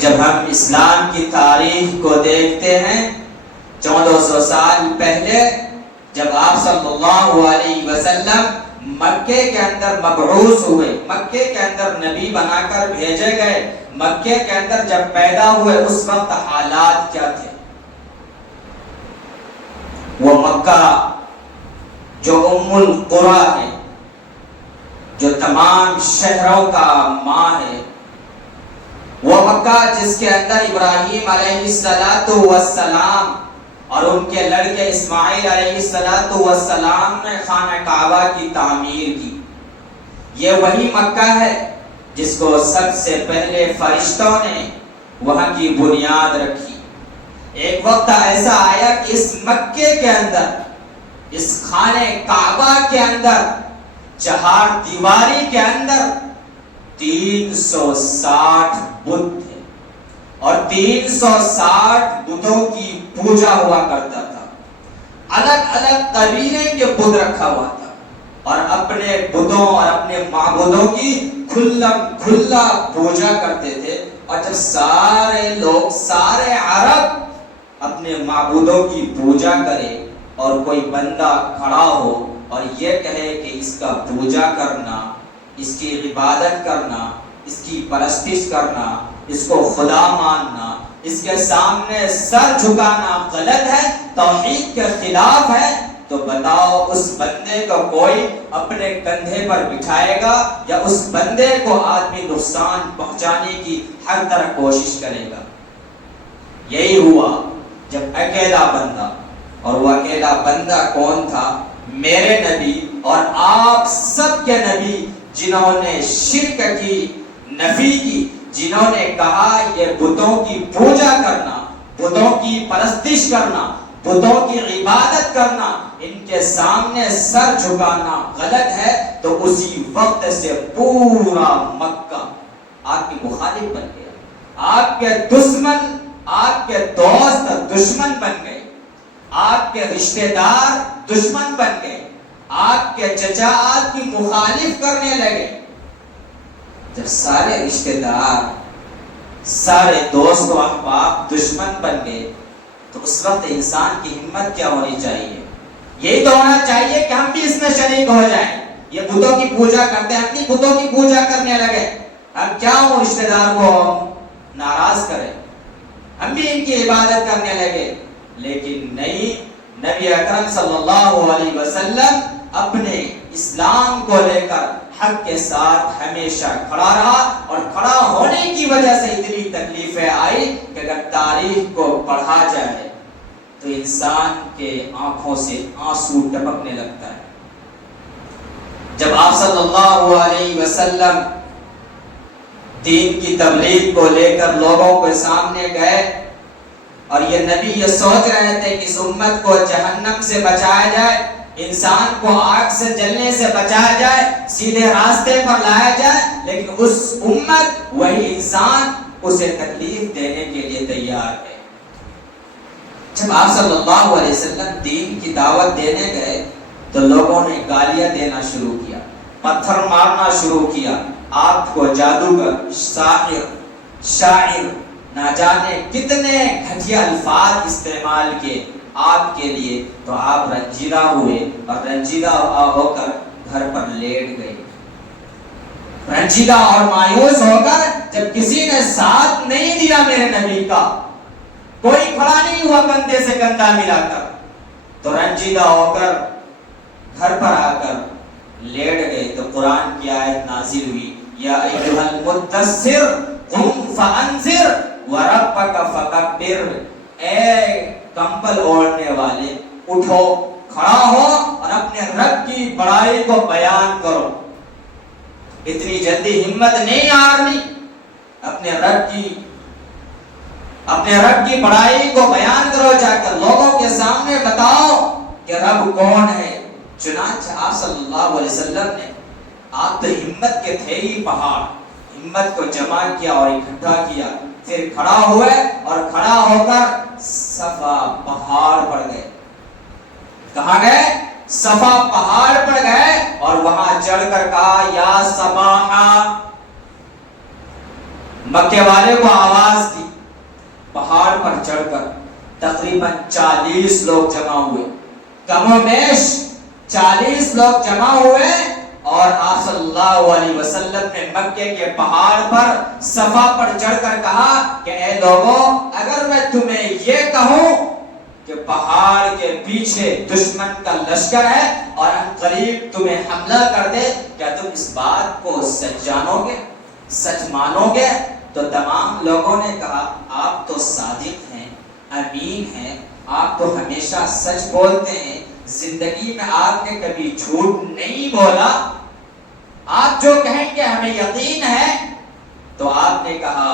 جب ہم اسلام کی تاریخ کو دیکھتے ہیں 1400 سال پہلے جب آپ صلی اللہ علیہ وسلم مکے کے اندر مبعوث ہوئے، مکے کے اندر نبی بنا کر بھیجے گئے، مکے کے اندر جب پیدا ہوئے، اس وقت حالات کیا تھے؟ وہ مکہ جو ام القریٰ ہے، جو تمام شہروں کا ماں ہے، وہ مکہ جس کے اندر ابراہیم علیہ السلام اور ان کے لڑکے اسماعیل علیہ السلام نے خانہ کعبہ کی تعمیر کی، یہ وہی مکہ ہے جس کو سب سے پہلے فرشتوں نے وہاں کی بنیاد رکھی۔ ایک وقت ایسا آیا کہ اس مکے کے اندر، اس خانہ کعبہ کے اندر، چہار دیواری کے اندر 360 بت تھے اور 360 بتوں کی پوجا ہوا کرتا تھا۔ الگ الگ قبیلے کے بت رکھا ہوا تھا اور اپنے بتوں اور اپنے معبودوں کی کھلا پوجا کرتے تھے۔ اور جب سارے لوگ، سارے عرب اپنے معبودوں کی پوجا کرے اور کوئی بندہ کھڑا ہو اور یہ کہے کہ اس کا پوجا کرنا، اس کی عبادت کرنا، اس کی پرستش کرنا، اس کو خدا ماننا، اس کے سامنے سر جھکانا غلط ہے، توحید کے خلاف ہے، تو بتاؤ اس بندے کو کوئی اپنے کندھے پر بٹھائے گا یا اس بندے کو آدمی نقصان پہنچانے کی ہر طرح کوشش کرے گا؟ یہی ہوا جب اکیلا بندہ، اور وہ اکیلا بندہ کون تھا؟ میرے نبی اور آپ سب کے نبی، جنہوں نے شرک کی، نفی کی، جنہوں نے کہا یہ بتوں کی پوجا کرنا، بتوں کی پرستش کرنا، بتوں کی عبادت کرنا، ان کے سامنے سر جھکانا غلط ہے، تو اسی وقت سے پورا مکہ آپ کی مخالف بن گیا، آپ کے دشمن، آپ کے دوست دشمن بن گئے، آپ کے رشتہ دار دشمن بن گئے، آپ کے چچا آپ کی مخالف کرنے لگے۔ جب سارے رشتہ دار، سارے دوست و احباب دشمن بن گئے، تو اس وقت انسان کی ہمت کیا ہونی چاہیے؟ یہی تو ہونا چاہیے کہ ہم بھی اس میں شریک ہو جائیں۔ یہ بتوں کی پوجا کرتے ہیں، ہم بھی بتوں کی پوجا کرنے لگے، ہم کیا ہوں رشتہ دار کو ناراض کریں، ہم بھی ان کی عبادت کرنے لگے۔ لیکن نہیں، نبی اکرم صلی اللہ علیہ وسلم اپنے اسلام کو لے کر حق کے ساتھ ہمیشہ کھڑا رہا، اور کھڑا ہونے کی وجہ سے اتنی تکلیفیں آئی کہ اگر تاریخ کو پڑھا جائے تو انسان کے آنکھوں سے آنسو ٹپکنے لگتا ہے۔ جب آپ صلی اللہ علیہ وسلم دین کی تبلیغ کو لے کر لوگوں کے سامنے گئے، اور یہ نبی یہ سوچ رہے تھے کہ اس امت کو جہنم سے بچایا جائے، انسان کو آگ سے جلنے سے بچایا جائے، سیدھے راستے پر لایا جائے، لیکن اس امت، وہی انسان اسے تکلیف دینے کے لیے تیار ہے۔ جب آپ صلی اللہ علیہ وسلم دین کی دعوت دینے گئے تو لوگوں نے گالیاں دینا شروع کیا، پتھر مارنا شروع کیا، آپ کو جادوگر، ساحر، شاعر، نہ جانے کتنے گھٹیا الفاظ استعمال کیے آپ کے لیے، تو آپ رنجیدہ ہوئے اور رنجیدہ ہو کر گھر پر لیٹ گئے۔ رنجیدہ اور مایوس ہو کر جب کسی نے ساتھ نہیں دیا میرے نبی کا، کوئی کھڑا نہیں ہوا کندھے سے کندھا ملا کر، تو رنجیدہ ہو کر گھر پر آ کر لیٹ گئے، تو قرآن کی آیت نازل ہوئی، یا ایھا المدثر قم فانذر وربک فکبر، اے کمبل اوڑھنے والے اٹھو، کھڑا ہو اور اپنے رب کی بڑائی کو بیان کرو۔ اتنی جلدی ہمت نہیں ہارنی، اپنے رب کی بڑائی کو بیان کرو، جا کر لوگوں کے سامنے بتاؤ کہ رب کون ہے۔ چنانچہ آپ صلی اللہ علیہ وسلم نے، آپ تو ہمت کے تھے ہی پہاڑ، ہمت کو جمع کیا اور اکٹھا کیا، پھر کھڑا ہوئے اور کھڑا ہو کر صفا پہاڑ پر گئے۔ کہاں گئے؟ صفا پہاڑ پر گئے اور وہاں چڑھ کر کہا، یا صباحا، مکے والے کو آواز دی، تقریباً 40 لوگ جمع ہوئے، کم و بیش 40 لوگ جمع ہوئے، اور آپ صلی اللہ علیہ وسلم نے مکے کے پہاڑ پر صفا پر چڑھ کر کہا کہ اے لوگوں، اگر میں تمہیں یہ کہوں کہ پہاڑ کے پیچھے دشمن کا لشکر ہے اور ان قریب تمہیں حملہ کر دے، کیا تم اس بات کو سچ جانو گے، سچ مانو گے؟ تو تمام لوگوں نے کہا آپ تو صادق ہیں، امین ہیں، آپ تو ہمیشہ سچ بولتے ہیں، زندگی میں آپ نے کبھی جھوٹ نہیں بولا، آپ جو کہیں گے ہمیں یقین ہے۔ تو آپ نے کہا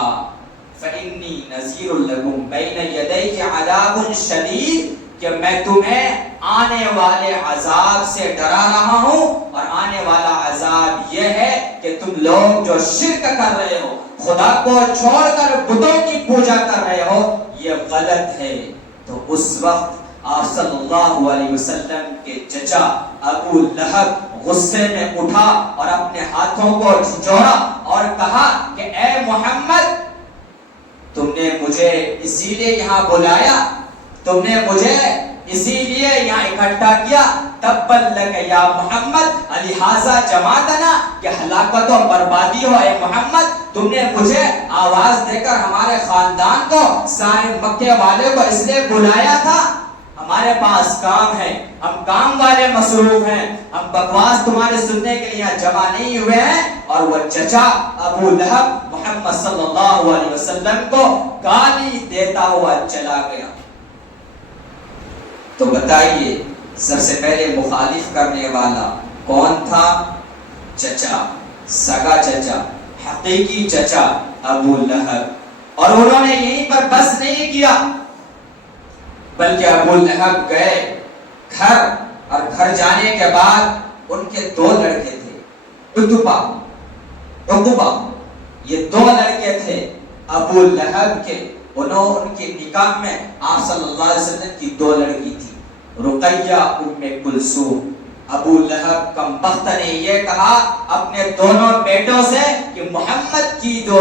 فَإِنِّي نَذِيرٌ لَكُمْ بَيْنَ يَدَيْهِ عَذَابٌ شَدِيدٌ، کہ میں تمہیں آنے والے عذاب سے ڈرا رہا ہوں، اور آنے والا عذاب یہ ہے کہ تم لوگ جو شرک کر رہے ہو، خدا کو چھوڑ کر بتوں کی پوجا کر رہے ہو، یہ غلط ہے۔ تو اس وقت آپ صلی اللہ علیہ وسلم کے چچا ابو لہب غصے میں اٹھا اور اپنے ہاتھوں کو جھنجھوڑا اور کہا کہ اے محمد، تم نے مجھے اسی لیے یہاں بلایا، تم نے مجھے اسی لیے یہاں اکٹھا کیا، تبت لک یا محمد لہذا جماعتنا، کہ ہلاکت و بربادی ہو اے محمد، تم نے مجھے آواز دے کر ہمارے خاندان کو، سارے مکے والے کو اس لیے بلایا تھا؟ ہمارے پاس کام ہے، ہم کام والے مصروف ہیں، ہم بکواس تمہارے سننے کے لیے جمع نہیں ہوئے ہیں۔ اور وہ چچا ابو لہب محمد صلی اللہ علیہ وسلم کو گالی دیتا ہوا چلا گیا۔ تو بتائیے سب سے پہلے مخالف کرنے والا کون تھا؟ چچا، سگا چچا، حقیقی چچا ابو لہب۔ اور انہوں نے یہیں پر بس نہیں کیا، بلکہ ابو لہب گئے گھر، اور گھر جانے کے بعد ان کے 2 لڑکے تھے، عقبہ، یہ 2 لڑکے تھے ابو لہب کے، ان کے نکاح میں آپ صلی اللہ علیہ وسلم کی 2 لڑکی تھی، رقیہ ام کلثوم۔ ابو لہب کم بخت نے یہ کہا اپنے دونوں بیٹوں سے کہ محمد کی 2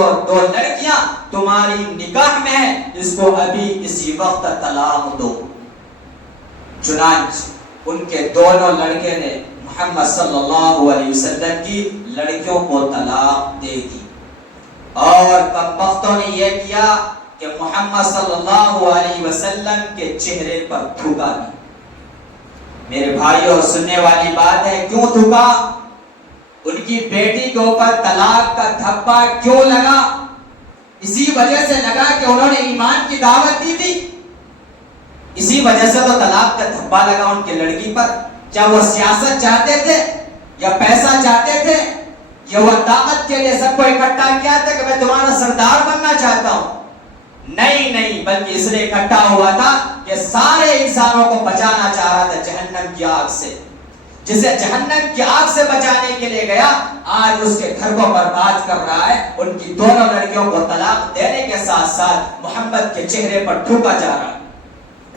لڑکیاں تمہاری نکاح میں ہیں، اس کو ابھی اسی وقت طلاق دو۔ چنانچہ ان کے دونوں لڑکے نے محمد صلی اللہ علیہ وسلم کی لڑکیوں کو طلاق دے دی، اور کم بختوں نے یہ کیا کہ محمد صلی اللہ علیہ وسلم کے چہرے پر تھوکا دی۔ میرے بھائیوں، سننے والی بات ہے، کیوں تھوکا؟ ان کی بیٹی کے اوپر طلاق کا دھبا کیوں لگا؟ اسی وجہ سے لگا کہ انہوں نے ایمان کی دعوت دی تھی، اسی وجہ سے تو طلاق کا دھبا لگا ان کی لڑکی پر۔ کیا وہ سیاست چاہتے تھے، یا پیسہ چاہتے تھے، یا وہ طاقت کے لیے سب کو اکٹھا کیا تھا کہ میں تمہارا سردار بننا چاہتا ہوں؟ نہیں، بلکہ اس لیے اکٹھا ہوا تھا کہ سارے انسانوں کو بچانا چاہ رہا تھا جہنم کی آگ سے۔ جسے جہنم کی آگ سے بچانے کے لیے گیا، آج اس کے گھر کو برباد کر رہا ہے۔ ان کی دونوں لڑکیوں کو طلاق دینے کے ساتھ ساتھ محمد کے چہرے پر تھوکا جا رہا ہے،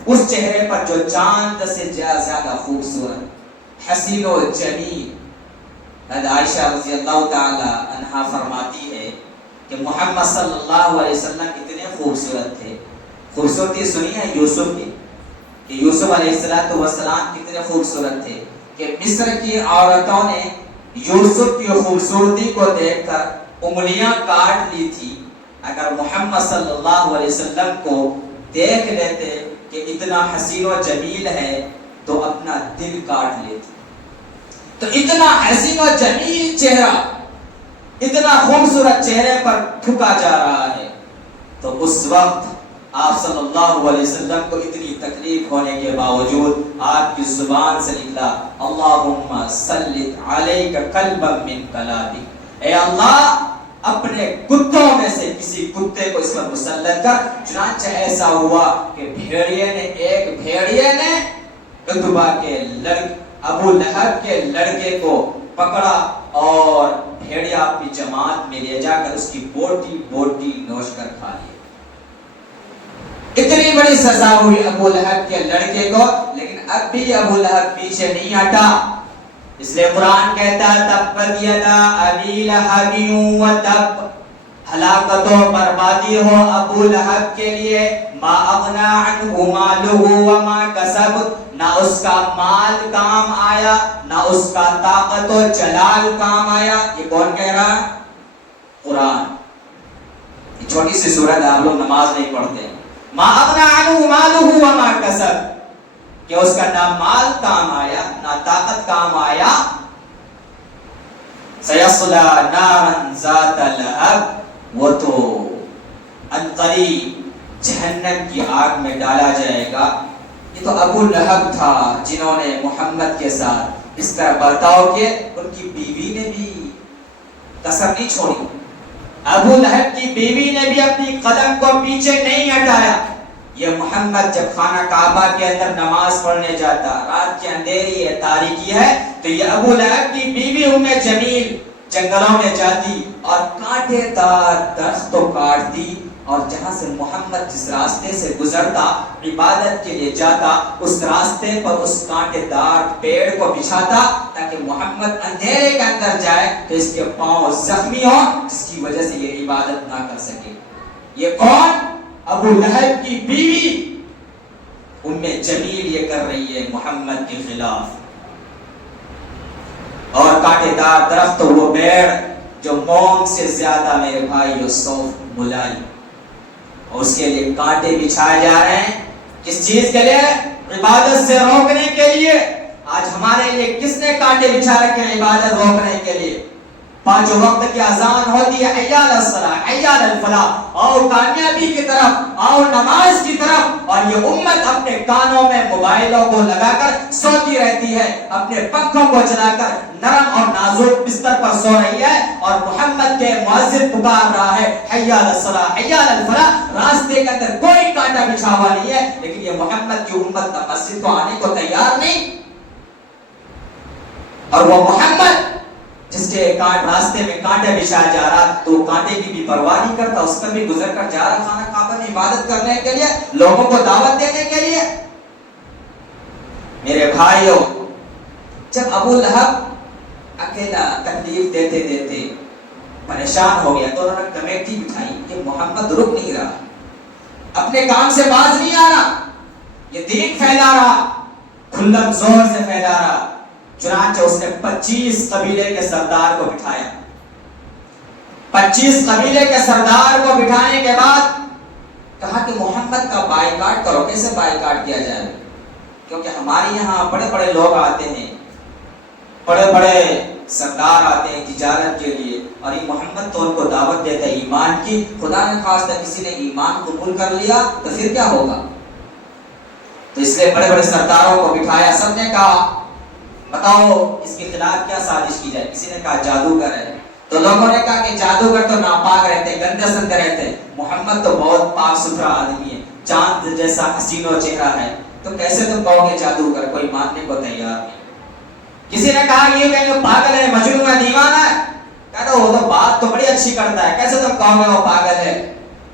اس چہرے پر جو چاند سے زیادہ خوبصورت، حسین و جمیل۔ عائشہ رضی اللہ تعالی عنہا فرماتی ہے کہ محمد صلی اللہ علیہ وسلم اتنے خوبصورت تھے۔ خوبصورتی سنی ہے یوسف کی، کہ یوسف علیہ السلام کتنے خوبصورت تھے کہ مصر کی عورتوں نے یوسف کی خوبصورتی کو دیکھ کر انگلیاں کاٹ لی تھی۔ اگر محمد صلی اللہ علیہ وسلم کو دیکھ لیتے کہ اتنا حسین و جمیل ہے تو اپنا دل کاٹ لیتے۔ تو اتنا حسین و جمیل چہرہ، اتنا خوبصورت چہرے پر تھوکا جا رہا ہے۔ تو اس وقت آپ صلی اللہ علیہ وسلم کو اتنی تکلیف ہونے کے باوجود آپ کی زبان سے نکلا اللہم سلط علیک قلبا من کلابک، اے اللہ اپنے کتوں میں سے کسی کتے کو اس پر مسلط کر۔ چنانچہ ایسا ہوا کہ ایک بھیڑیے نے عتبہ کے ابو لہب کے لڑکے کو پکڑا اور بھیڑیا اپنی جماعت میں لے جا کر اس کی بوٹی بوٹی نوش کر کھا لی۔ اتنی بڑی سزا ہوئی ابو لہب کے لڑکے کو، لیکن اب بھی ابو لہب پیچھے نہیں ہٹا۔ اس لیے قرآن کہتا ہے تبت یدا ابی لہب وتب، ہلاکت و بربادی ہو ابو لہب کے لیے. ما اغنى عنه ماله وما کسب، نہ اس کا مال کام آیا نہ اس کا طاقت و جلال کام آیا. یہ کون کہہ رہا ہے؟ قرآن. یہ چھوٹی سی سورت ہے، آپ لوگ نماز نہیں پڑھتے. ما اغنى عنه ماله وما کسب، کہ اس کا نہ مال کام آیا نہ طاقت کام آیا. سیصلی نارا ذات لہب، وہ تو عنقریب جہنم کی آگ میں ڈالا جائے گا. یہ تو ابو لہب تھا جنہوں نے محمد کے ساتھ اس طرح برتاؤ کیا. ان کی بیوی نے بھی کسر نہیں چھوڑی. ابو لہب کی بیوی نے بھی اپنی قدم کو پیچھے نہیں ہٹایا. یہ محمد جب خانہ کعبہ کے اندر نماز پڑھنے جاتا، رات کی اندھیری ہے، تاریکی ہے، تو یہ ابو لہب کی بیوی ام جمیل جنگلوں میں جاتی اور کانٹے دار درخت کو کاٹتی، اور جہاں سے محمد جس راستے سے گزرتا عبادت کے لیے جاتا، اس راستے پر اس کانٹے دار پیڑ کو بچھاتا تاکہ محمد اندھیرے کے اندر جائے تو اس کے پاؤں زخمی ہوں، جس کی وجہ سے یہ عبادت نہ کر سکے. یہ کون؟ ابو لہب کی بیوی ام جمیل یہ کر رہی ہے محمد کے خلاف. اور کانٹے دار درخت وہ پیڑ جو موم سے زیادہ میرے بھائی سوف ملائی، اور اس کے لیے کانٹے بچھائے جا رہے ہیں. کس چیز کے لیے؟ عبادت سے روکنے کے لیے. آج ہمارے لیے کس نے کانٹے بچھا رکھے ہیں عبادت روکنے کے لیے؟ پانچ وقت کی اذان ہوتی ہے، حی علی الصلاۃ، حی علی الفلاح، اور کامیابی کی طرف، اور نماز کی طرف، اور یہ امت اپنے کانوں میں موبائلوں کو لگا کر سوتی رہتی ہے، اپنے پنکھوں کو چلا کر نرم اور نازک بستر پر سو رہی ہے، اور محمد کے مؤذن پکار رہا ہے حی علی الصلاۃ، حی علی الفلاح. راستے کے اندر کوئی کانٹا بچھا ہوا نہیں ہے، لیکن یہ محمد کی امت کا مسجد کو آنے کو تیار نہیں. اور وہ محمد جس کے راستے میں کانٹے بچھایا جا رہا تو کانٹے کی بھی پرواہ نہیں کرتا، اس پر بھی گزر کر جا رہا خانہ کعبہ میں عبادت کرنے کے لیے، لوگوں کو دعوت دینے کے لیے. میرے بھائیوں، جب ابو لہب اکیلا تکلیف دیتے دیتے پریشان ہو گیا تو انہوں نے کمیٹی بٹھائی کہ محمد رک نہیں رہا، اپنے کام سے باز نہیں آ رہا، یہ دین پھیلا رہا، کھلم زور سے پھیلا رہا. چنانچہ اس نے 25 قبیلے کے سردار کو بٹھایا. 25 قبیلے کے سردار کو بٹھانے کے بعد کہا کہ محمد کا بائیکاٹ کرو. کیسے بائیکاٹ کیا جائے؟ کیونکہ ہمارے یہاں بڑے بڑے لوگ آتے ہیں، بڑے بڑے سردار آتے ہیں تجارت کے لیے، اور یہ محمد تو ان کو دعوت دیتا ہے ایمان کی. خدا نے خواستہ کسی نے ایمان قبول کر لیا تو پھر کیا ہوگا؟ تو اس لیے بڑے بڑے سرداروں کو بٹھایا. سب نے کہا بتاؤ اس کے خلاف کیا سازش کی جائے. کسی نے کہا جادوگر ہے، تو لوگوں نے کہا کہ جادوگر تو ناپاک رہتے، گندے سندے رہتے، محمد تو بہت پاک ستھرا آدمی ہے، چاند جیسا حسین و چہرہ ہے، تو کیسے تم کہو گے جادوگر؟ کوئی ماننے کو تیار نہیں. کسی نے کہا یہ کہ پاگل ہے، مجنون ہے، دیوانہ ہے. کہا وہ تو بات تو بڑی اچھی کرتا ہے، کیسے تم کہو گے وہ پاگل ہے؟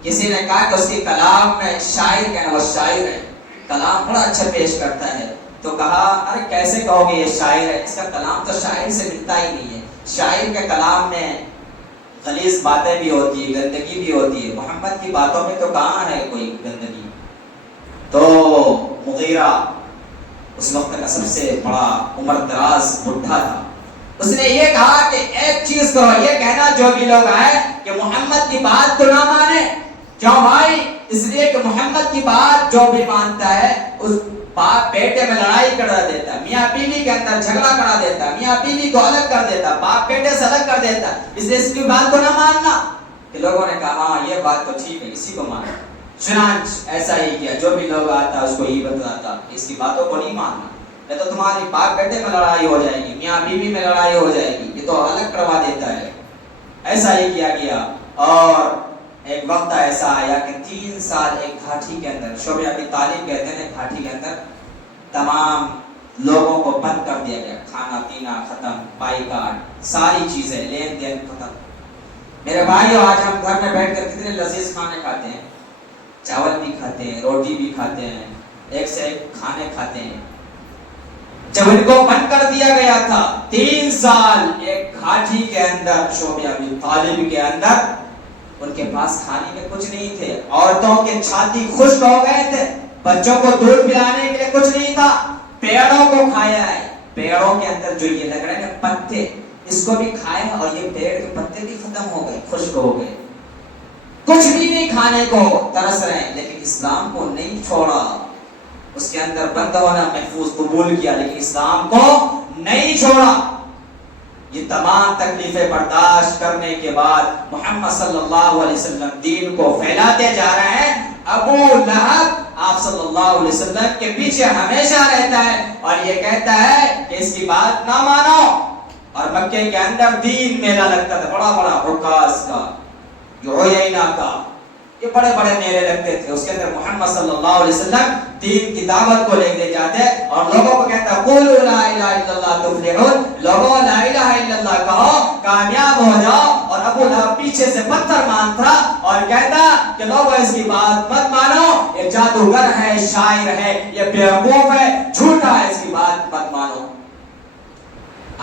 کسی نے کہا کہ اس کے کلام میں شاعر کہنا، وہ شاعر ہے، کلام بڑا اچھا پیش کرتا ہے. تو کہا ارے کیسے کہو گے یہ شاعر ہے؟ اس کا کلام تو شاعر سے ملتا ہی نہیں ہے. شاعر کے کلام میں غلیظ باتیں بھی ہوتی ہے، گندگی بھی ہوتی ہے. محمد کی باتوں میں تو کہاں ہے کوئی گندگی؟ تو مغیرہ اس وقت کا سب سے بڑا عمر دراز بڈھا تھا. اس نے یہ کہا کہ ایک چیز کرو، یہ کہنا جو بھی لوگ آئے کہ محمد کی بات کو نہ مانے. کیوں بھائی؟ اس لیے کہ محمد کی بات جو بھی مانتا ہے اس باپ بیٹے میں لڑائی کرا دیتا، میاں بیوی کے اندر جھگڑا کرا دیتا، میاں بیوی کو الگ کر دیتا، باپ بیٹے سے الگ کر دیتا. اس لیے اس کی بات کو نہ ماننا. کہ لوگوں نے کہا ہاں یہ بات تو ٹھیک ہے، اسی کو ماننا. چنانچہ ایسا ہی کیا، جو بھی لوگ آتا اس کو یہ بتاتا اس کی باتوں کو نہیں ماننا، یہ تو تمہاری باپ بیٹے میں لڑائی ہو جائے گی، میاں بیوی میں لڑائی ہو جائے گی، یہ تو الگ کروا دیتا ہے. ایسا ہی کیا گیا. اور ایک وقت ایسا آیا کہ 3 سال ایک گھاٹی کے اندر، شعبہ ابی طالب کہتے ہیں، گھاٹی کے اندر تمام لوگوں کو بند کر دیا گیا. کھانا پینا ختم، بائیکاٹ، ساری چیزیں، لین دین ختم. میرے بھائیو، آج ہم گھر میں بیٹھ کر کتنے لذیذ کھانے کھاتے ہیں، چاول بھی کھاتے ہیں، روٹی بھی کھاتے ہیں، ایک سے ایک کھانے کھاتے ہیں. جب ان کو بند کر دیا گیا تھا 3 سال ایک گھاٹی کے اندر، شعبہ ابی طالب کے اندر، ان کے پاس کھانے میں کچھ نہیں تھے، عورتوں کے چھاتی خشک ہو گئے تھے، بچوں کو دودھ پلانے کے لیے کچھ نہیں تھا، پیڑوں کو کھایا ہے، پیڑوں کے اندر جو یہ لگ رہے ہیں پتے، اس کو بھی کھائے اور یہ پیڑ کے پتے بھی ختم ہو گئے، خشک ہو گئے، کچھ بھی نہیں کھانے کو ترس رہے ہیں، لیکن اسلام کو نہیں چھوڑا، اس کے اندر بند ہونا محفوظ قبول کیا، لیکن اسلام کو نہیں چھوڑا۔ یہ تمام تکلیفیں برداشت کرنے کے بعد محمد صلی اللہ علیہ وسلم دین کو پھیلاتے جا رہے ہیں۔ ابو لہب آپ صلی اللہ علیہ وسلم کے پیچھے ہمیشہ رہتا ہے اور یہ کہتا ہے کہ اس کی بات نہ مانو، اور مکے کے اندر دین میلہ لگتا تھا، بڑا بڑا عکاظ کا، عیینہ کا، یہ بڑے بڑے میلے لگتے تھے، اس کے اندر محمد صلی اللہ علیہ وسلم دین کی دعوت کو لے کے جاتے اور لوگوں کو کہتا قولوا لا الہ الا اللہ تفلحون، لوگوں لا الہ الا اللہ کہو کامیاب ہو جاؤ، اور ابو لہب پیچھے سے پتھر مارتا اور کہتا کہ لوگوں اس کی بات مت مانو، یہ جادوگر ہے، شاعر ہے، یہ بیوقوف ہے، جھوٹا ہے، اس کی بات مت مانو۔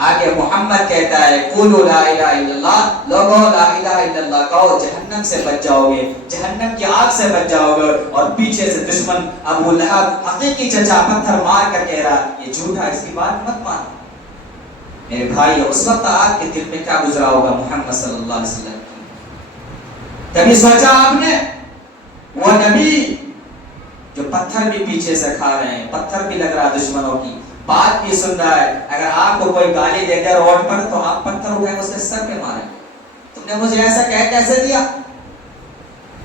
آگے محمد کہتا ہے قولوا لا الہ الا اللہ، لوگوں لا الہ الا اللہ کہو، جہنم سے بچ جاؤ گے، جہنم کی آگ سے بچ جاؤ گے، اور پیچھے سے دشمن ابو لہب حقیقی چچا پتھر مار کر کہہ رہا یہ جھوٹا، اس کی بات مت مانو۔ میرے بھائی اس وقت آپ کے دل میں کیا گزرا ہوگا محمد صلی اللہ علیہ وسلم کی؟ کبھی سوچا آپ نے وہ نبی جو پتھر بھی پیچھے سے کھا رہے ہیں، پتھر بھی لگ رہا دشمنوں کی، بات بھی سن رہا ہے، اگر آپ کو کوئی گالی دے دے روڈ پر تو آپ پتھر اٹھائیں اس کے سر پہ ماریں، تم نے مجھے ایسا کہہ کیسے دیا؟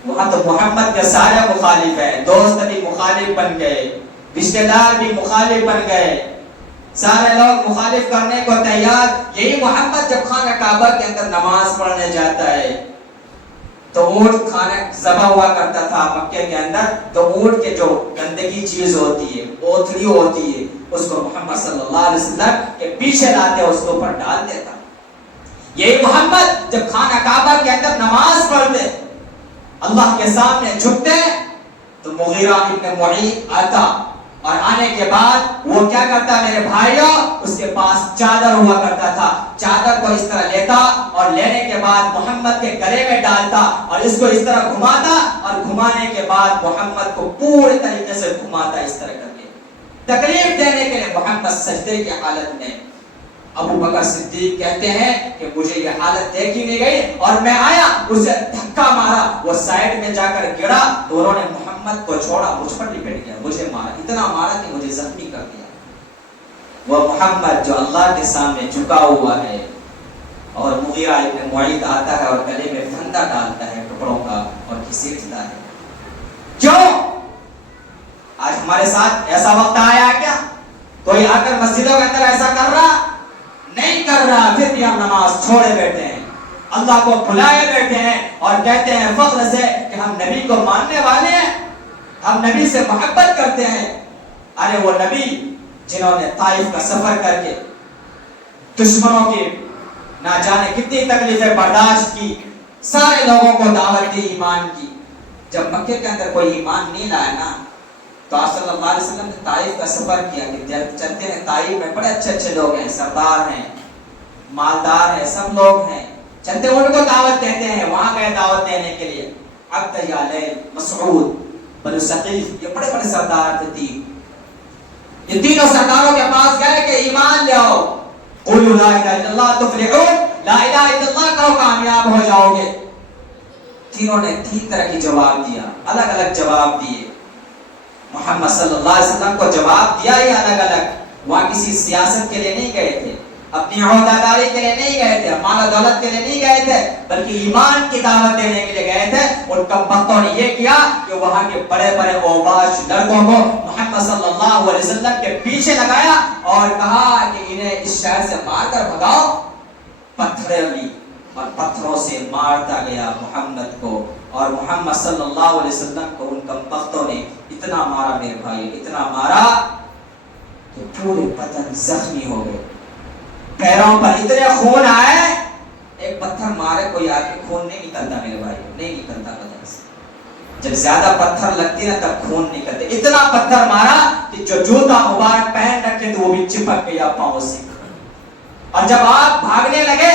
وہاں تو محمد کے سارے مخالف ہیں، دوست بھی مخالف بن گئے، رشتہ دار بھی مخالف بن گئے، سارے لوگ مخالف کرنے کو تیار۔ یہی محمد جب خانہ کعبہ کے اندر نماز پڑھنے جاتا ہے تو اونٹ کھانا ذبح ہوا کرتا تھا مکے کے اندر، تو اونٹ کے جو گندگی چیز ہوتی ہے، اوتھری ہوتی ہے، اس کو محمد صلی اللہ علیہ وسلم کے پیچھے لاتے اس کے اوپر ڈال دیتا۔ یہی محمد جب خانہ کعبہ کے اندر نماز پڑھتے، اللہ کے سامنے جھکتے، تو مغیرہ ابن معیط آتا، اور آنے کے بعد وہ کیا کرتا میرے بھائیوں، اس کے پاس چادر ہوا کرتا تھا، چادر کو اس طرح لیتا اور لینے کے بعد محمد کے گلے میں ڈالتا اور اس کو اس طرح گھماتا، اور گھمانے کے بعد محمد کو پورے طریقے سے گھماتا اس طرح کر کے، تکلیف دینے کے لیے محمد سجدے کی حالت میں۔ ابو بکر صدیق کہتے ہیں کہ مجھے یہ حالت دیکھی نہیں گئی اور میں آیا، اسے دھکا مارا، وہ سائڈ میں جا کر گرا، دونوں نے محمد کو چھوڑا، مجھ پر لپٹ گیا، مجھے مارا، اتنا مارا کہ مجھے زخمی کر دیا۔ وہ محمد جو اللہ کے سامنے جھکا ہوا ہے، اور مغیرہ ابن معیط آتا ہے اور گلے میں پھندا ڈالتا ہے ٹکڑوں کا اور گھسیٹتا ہے۔ کیوں؟ آج ہمارے ساتھ ایسا وقت آیا کیا؟ کوئی آ کر مسجدوں کے اندر ایسا کر رہا؟ نہیں کر رہا، پھر بھی ہم نماز چھوڑے بیٹھے ہیں، اللہ کو بھلائے بیٹھے ہیں اور کہتے ہیں فخر سے کہ ہم نبی کو ماننے والے ہیں، ہم نبی سے محبت کرتے ہیں۔ ارے وہ نبی جنہوں نے طائف کا سفر کر کے دشمنوں کی نہ جانے کتنی تکلیفیں برداشت کی، سارے لوگوں کو دعوت دی ایمان کی، جب مکے کے اندر کوئی ایمان نہیں لایا نا، تو آپ صلی اللہ علیہ وسلم نے طائف کا سفر کیا کہ چلتے ہیں، طائف میں بڑے اچھے اچھے لوگ ہیں، سردار ہیں، مالدار ہیں، سب لوگ ہیں، چلتے ان کو دعوت دیتے ہیں، وہاں گئے دعوت دینے کے لیے، عبد یالیل، مسعود، بنو ثقیف، یہ بڑے بڑے سردار تھے، یہ تینوں سرداروں کے پاس گئے کہ ایمان لے آؤ، قولوا لا الہ الا اللہ تفلحون، لا الہ الا اللہ کہو کامیاب ہو جاؤ گے۔ تینوں نے تین طرح کی جواب دیا، الگ الگ جواب دیے، محمد صلی اللہ علیہ وسلم کو جواب دیا ہی الگ الگ، وہاں کسی سیاست کے لیے نہیں گئے تھے، اپنی عہدیداری کے لیے نہیں گئے تھے، مال و دولت کے لیے نہیں گئے تھے، بلکہ ایمان کی دعوت دینے کے لیے گئے تھے۔ ان کمبختوں نے یہ کیا کہ وہاں کے بڑے بڑے اوباش لڑکوں کو محمد صلی اللہ علیہ وسلم کے پیچھے لگایا اور کہا کہ انہیں اس شہر سے مار کر بھگاؤ، پتھریں لی اور پتھروں سے مارتا گیا محمد کو، اور محمد صلی اللہ علیہ وسلم کو ان کمبختوں نے اتنا مارا میرے بھائی، اتنا مارا کہ پورے بدن زخمی ہو گئے، پیروں پر اتنے خون آئے، ایک پتھر مارے کوئی آدمی خون نہیں نکلتا میرے بھائی، نہیں نکلتا بدن سے، جب زیادہ پتھر لگتی نا تب خون نکلتے، اتنا پتھر مارا کہ جو جوتا مبارک پہن رکھے تو وہ بھی چپک گیا پاؤں سے، اور جب آپ بھاگنے لگے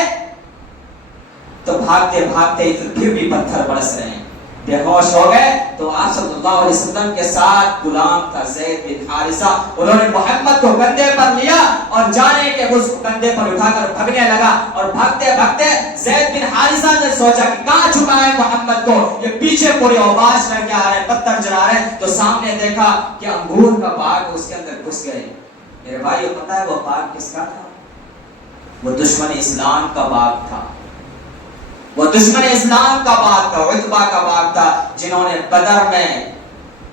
تو بھاگتے بھاگتے پھر بھی پتھر برس رہے ہیں، بےہوش ہو گئے. تو آپ صلی اللہ علیہ وسلم کے ساتھ غلام تھا زید بن حارثہ، انہوں نے محمد کو کندھے پر لیا اور جانے کے اس کو کندھے پر اٹھا کر بھگنے لگا. اور بھاگتے بھاگتے زید بن حارثہ نے سوچا کہ کہاں چھپا ہے محمد کو، یہ پیچھے پورے اوباش لڑکے آ رہے ہیں، پتھر چلا رہے ہیں. تو سامنے دیکھا کہ انگور کا باغ، اس کے اندر گھس گئے. میرے بھائیو پتہ ہے وہ باغ کس کا تھا؟ وہ دشمن اسلام کا باغ تھا. وہ دشمن اسلام کا باغ تھا، عتبہ کا باغ تھا، جنہوں نے بدر میں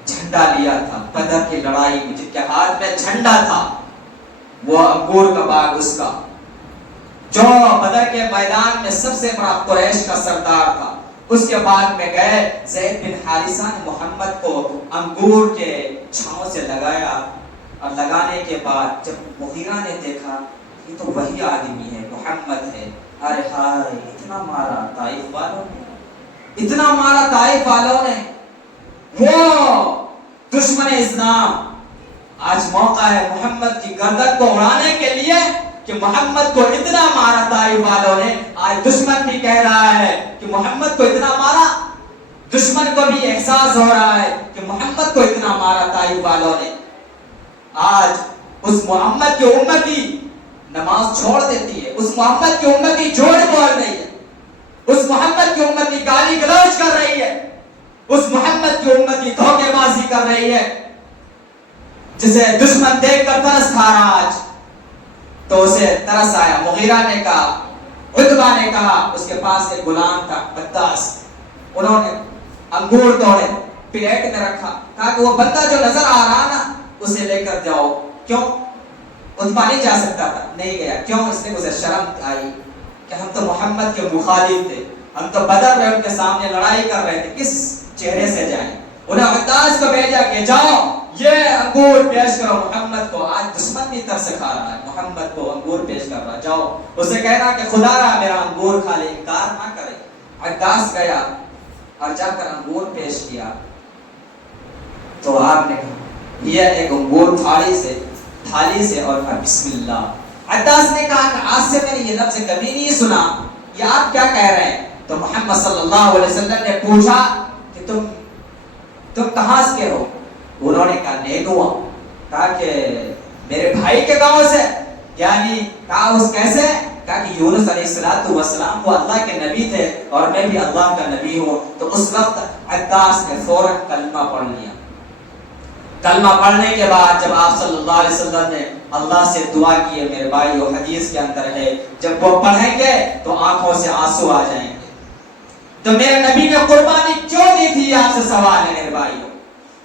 جھنڈا لیا تھا. بدر کی لڑائی میں جن کے ہاتھ میں جھنڈا تھا، وہ انگور کا باغ اس کا، جو بدر کے میدان میں سب سے بڑا قریش کا سردار تھا. اس کے بعد میں گئے، زید بن حارثہ نے محمد کو انگور کے چھاؤں سے لگایا. اور لگانے کے بعد جب مغیرہ نے دیکھا یہ تو وہی آدمی ہے، محمد ہے، ارے ہائے اتنا مارا طائف والوں نے، اتنا مارا طائف والوں نے. وہ دشمن اسلام آج موقع ہے محمد کی گردن کو اڑانے کے لیے کہ محمد کو اتنا مارا طائف والوں نے. آج دشمن بھی کہہ رہا ہے کہ محمد کو اتنا مارا، دشمن کو بھی احساس ہو رہا ہے کہ محمد کو اتنا مارا طائف والوں نے. آج اس محمد کی امتی نماز چھوڑ دیتی ہے، اس محمد کی امتی جھوٹ بول رہی ہے، اس محمد کی امتی گالی گلوچ کر رہی ہے، اس محمد کی امتی دھوکے بازی کر رہی ہے، جسے دشمن دیکھ کر ترس کھا رہا. آج تو اسے ترس آیا. مغیرہ نے کہا، عتبہ نے کہا، اس کے پاس ایک غلام تھا بداس، انہوں نے انگور توڑے پلیٹ میں رکھا، کہا کہ وہ بندہ جو نظر آ رہا نا اسے لے کر جاؤ. کیوں؟ عتبہ نہیں جا سکتا تھا، نہیں گیا. کیوں؟ اس نے اسے شرم آئی کہ ہم تو محمد کے مخالف تھے، ہم تو بدر میں ان کے سامنے لڑائی کر رہے تھے، کس چہرے سے جائیں. انہیں عباس کو بھیجا کہ جاؤ یہ انگور پیش کرو محمد کو. آج دشمن بھی ترس کھا رہا ہے، محمد کو انگور پیش کر رہا، جاؤ اسے کہنا کہ خدا را میرا انگور کھا لے، انکار نہ کرے. عباس گیا اور جا کر انگور پیش کیا. تو آپ نے کہا یہ ایک انگور تھالی سے اور کہا بسم اللہ. عباس نے کہا کہ آج سے میں نے یہ لفظ کبھی نہیں سنا، یہ آپ کیا کہہ رہے ہیں؟ تو محمد صلی اللہ علیہ وسلم نے پوچھا کہ تم کہاں سے ہو؟ انہوں نے کہا نیگوا. کہا کہ میرے بھائی کے گاؤں سے، یعنی کہا اس کیسے؟ کہا کہ یونس علیہ السلام وہ اللہ کے نبی تھے اور میں بھی اللہ کا نبی ہوں. تو اس وقت عباس نے فوراً کلمہ پڑھ لیا. کلمہ پڑھنے کے بعد جب آپ صلی اللہ علیہ وسلم نے اللہ سے دعا کی ہے، میرے بھائی وہ حدیث کے اندر ہے، جب وہ پڑھیں گے تو آنکھوں سے آنسو آ جائیں گے. تو میرے نبی نے قربانی کیوں دی تھی؟ آپ سے سوال ہے میرے بھائیوں.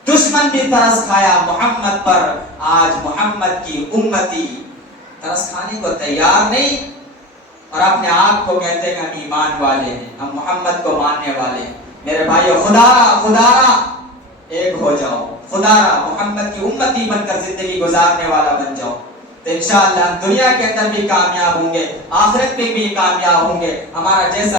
دشمن بھی ترس کھایا محمد پر، آج محمد کی امتی ترس کھانے کو تیار نہیں اور اپنے آپ کو کہتے ہیں کہ ہم ایمان والے ہیں، ہم محمد کو ماننے والے ہیں. میرے بھائیوں خدا را ایک ہو جاؤ، خدا را محمد کی امتی بن کر زندگی گزارنے والا بن جاؤ. تو انشاءاللہ ہم دنیا کے اندر بھی کامیاب ہوں گے، آخرت میں بھی کامیاب ہوں گے. ہمارا جیسا